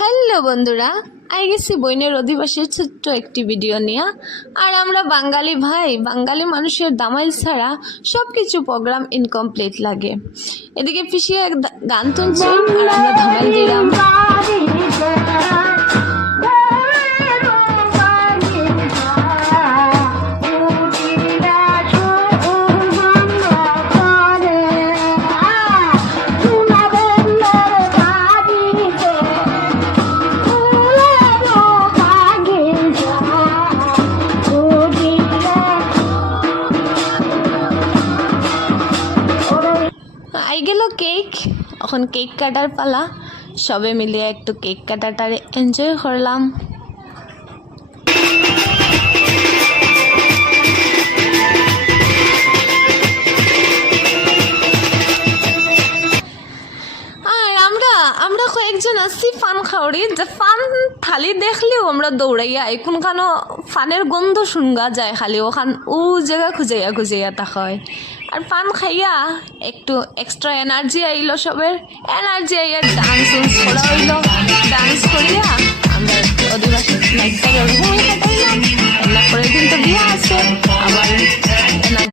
Hello বন্ধুরা, I গেছি বইনের অধিবাসীর ছোট্ট একটি ভিডিও নিয়ে। আর আমরা বাঙালি ভাই, বাঙালি মানুষের দামাইল ছাড়া সব কিছু প্রোগ্রাম ইনকমপ্লিট লাগে। এদিকে পিছিয়ে গান তুলছে আর আমরা ধামাইল দিলাম। আই গেল কেক, এখন কেক কাটার পালা। সবে মিলিয়ে একটু কেক কাটাটারে এনজয় করলাম। আর আমরা কয়েকজন আছি ফান খাওয়ারি, যে ফান থালি দেখলেও আমরা দৌড়াইয়া কোনখানো ফানের গন্ধ শুনগা যায়, খালি ওখান ও জায়গা খুঁজাইয়া থাকা হয়। আর পান খাইয়া একটু এক্সট্রা এনার্জি আইলো, সবের এনার্জি আইয়া ডান্স করা হইলো। ডান্স করিয়া